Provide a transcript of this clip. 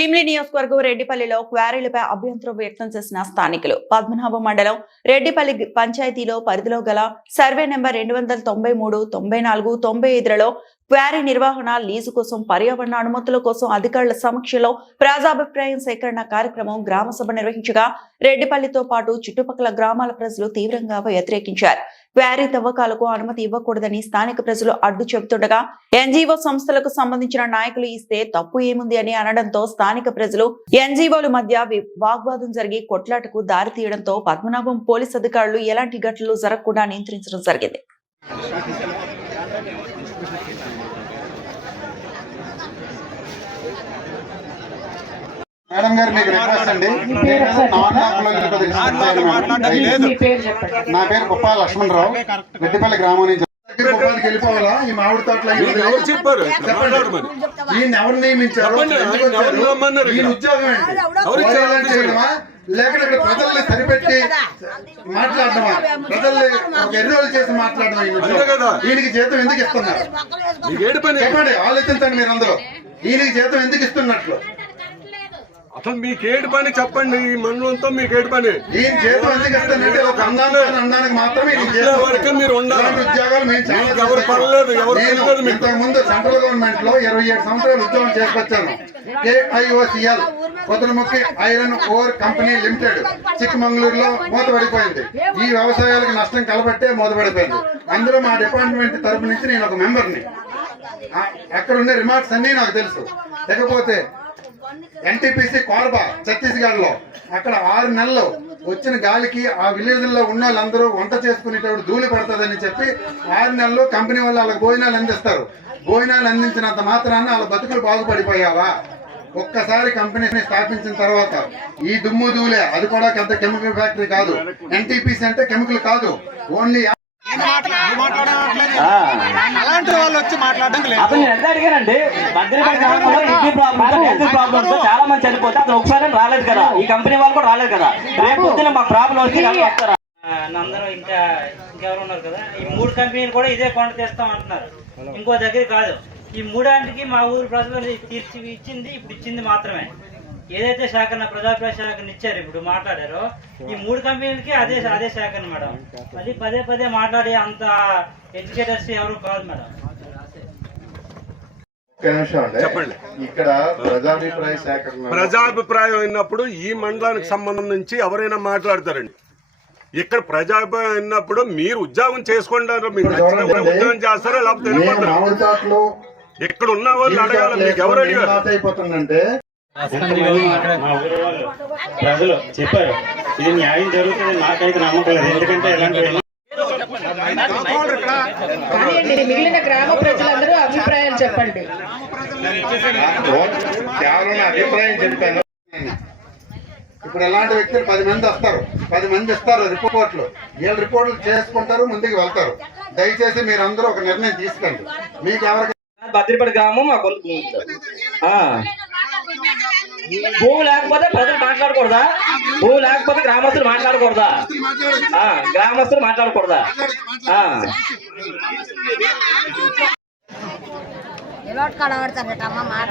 భీమిలి నియోజకవర్గం రెడ్డిపల్లిలో క్వారీలపై అభ్యంతరం వ్యక్తం చేసిన స్థానికులు పద్మనాభం మండలం రెడ్డిపల్లి పంచాయతీలో పరిధిలో గల సర్వే నెంబర్ 293, 94, 95లలో క్వారీ నిర్వహణ లీజు కోసం పర్యావరణ అనుమతుల కోసం అధికారుల సమక్షంలో ప్రజాభిప్రాయం సేకరణ కార్యక్రమం గ్రామ సభ నిర్వహించగా రెడ్డిపల్లితో పాటు చుట్టుపక్కల గ్రామాల ప్రజలు తీవ్రంగా వ్యతిరేకించారు. క్వారీ తవ్వకాలకు అనుమతి ఇవ్వకూడదని స్థానిక ప్రజలు అడ్డు చెబుతుండగా ఎన్జీఓ సంస్థలకు సంబంధించిన నాయకులు ఇస్తే తప్పు ఏముంది అని అనడంతో స్థానిక ప్రజలు ఎన్జీఓల మధ్య వాగ్వాదం జరిగి కొట్లాటకు దారి తీయడంతో పద్మనాభం పోలీస్ అధికారులు ఎలాంటి ఘటనలు జరగకుండా నియంత్రించడం జరిగింది. మేడం గారు మీకు రిక్వెస్ట్ అండి. నా పేరు కుప్పాల లక్ష్మణరావు, రెడ్డిపల్లి గ్రామం నుంచి. కుప్పాలకి వెళ్ళిపోవాలా? ఈ మామిడి తోటలో చెప్పారు. ఈయన ఎవరు నియమించారు? ఈయన ఉద్యోగం ఏంటి? లేక ఇక్కడ ప్రజల్ని సరిపెట్టి మాట్లాడమా? ప్రజల్ని ఒక ఎర్రోలు చేసి మాట్లాడమా? ఈయనకి జీతం ఎందుకు ఇస్తున్నారు చెప్పండి, ఆలోచించండి మీరు అందరూ. ఈయనకి జీతం ఎందుకు ఇస్తున్నట్లు అసలు మీకేడు పని చెప్పండి. ఈ మండలంతో మీకేడు పని? ఈయన జీతం ఎందుకు ఇస్తానంటే ఒక అనడానికి మాత్రమే వరకు మీరు ఉండాలి. ఉద్యోగాలు మేము ఎవరు పర్లేదు, ఇంతకు ముందు సెంట్రల్ గవర్నమెంట్ లో 27 సంవత్సరాలు ఉద్యోగం చేసుకొచ్చాను. KIOCL కొత్తముఖి ఐరన్ ఓర్ కంపెనీ లిమిటెడ్ చిక్కమంగళూరులో మూతపడిపోయింది. ఈ వ్యవసాయాలకు నష్టం కలబట్టే మూతపడిపోయింది. అందులో మా డిపార్ట్మెంట్ తరపు నుంచి నేను ఒక మెంబర్ని. అక్కడ ఉండే రిమార్క్స్ అన్ని నాకు తెలుసు. లేకపోతే NTPC కోర్బా ఛత్తీస్గఢ్ లో అక్కడ 6 నెలలు వచ్చిన గాలికి ఆ విలేజ్ లో ఉన్న వాళ్ళందరూ వంట చేసుకునేటప్పుడు ధూళి పడుతుందని చెప్పి 6 నెలలు కంపెనీ వాళ్ళు వాళ్ళకి భోజనాలు అందిస్తారు. భోజనాలు అందించినంత మాత్రాన వాళ్ళ బతుకులు బాగుపడిపోయావా? ఒక్కసారి కంపెనీని స్థాపించిన తర్వాత ఈ దుమ్ము ధూళే, అది కూడా పెద్ద కెమికల్ ఫ్యాక్టరీ కాదు. NTPC అంటే కెమికల్ కాదు, ఓన్లీ అలాంటి వాళ్ళు వచ్చి మాట్లాడడం లేదు. అతను ఎంత అడిగారండి, కిడ్నీ ప్రాబ్లమ్స్ చాలా మంది చనిపోతే అతను ఒకసారి రాలేదు కదా, ఈ కంపెనీ వాళ్ళు కూడా రాలేదు కదా. రేపు పొద్దున మాకు ప్రాబ్లం వచ్చి వస్తారా? అందరూ ఇంకెవరు ఉన్నారు కదా, ఈ 3 కంపెనీలు కూడా ఇదే పంట తెస్తాం అంటున్నారు. ఇంకో దగ్గర కాదు. ఈ 3 మా ఊరు ప్రజలు ఇచ్చింది ఇప్పుడు ఇచ్చింది మాత్రమే. ఏదైతే శాఖన ప్రజాభిప్రాయ శాఖను ఇచ్చారు ఇప్పుడు మాట్లాడారో ఈ 3 కంపెనీలకి అదే శాఖను మేడం. మళ్ళీ పదే మాట్లాడి అంత ఎడ్యుకేటర్స్ ఎవరు కాదు మేడం. చెప్పండి. ఇక్కడ ప్రజాభిప్రాయం అయినప్పుడు ఈ మండలానికి సంబంధించి ఎవరైనా మాట్లాడతారండి. ఇక్కడ ప్రజాభిప్రాయం అయినప్పుడు మీరు ఉద్యోగం చేసుకుంటారు, మీరు ఉద్యోగం చేస్తారా లేకపోతే ఇక్కడ ఉన్న వాళ్ళు అడగాలి. మీకు ఎవరు అడిగారు? అయిపోతుందంటే ప్రజలు చెప్పారు ఇది న్యాయం జరుగుతుంది. నాకైతే నమ్మకం లేదు. ఎందుకంటే మిగిలిన గ్రామ ప్రజలందరూ అభిప్రాయాలు చెప్పండి. కేవలం అభిప్రాయం చెప్తాను. ఇప్పుడు ఎలాంటి వ్యక్తులు 10 మంది వస్తారు, 10 మంది ఇస్తారు రిపోర్ట్లు. వీళ్ళు రిపోర్ట్లు చేసుకుంటారు, ముందుకు వెళ్తారు. దయచేసి మీరందరూ ఒక నిర్ణయం తీసుకోండి. మీకు ఎవరికి బద్రిపడి గ్రామం మా కొంత భూమి లేకపోతే ప్రజలు మాట్లాడకూడదా? భూమి లేకపోతే గ్రామస్తులు మాట్లాడకూడదా? గ్రామస్తులు మాట్లాడకూడదా? కనబడతారట మాట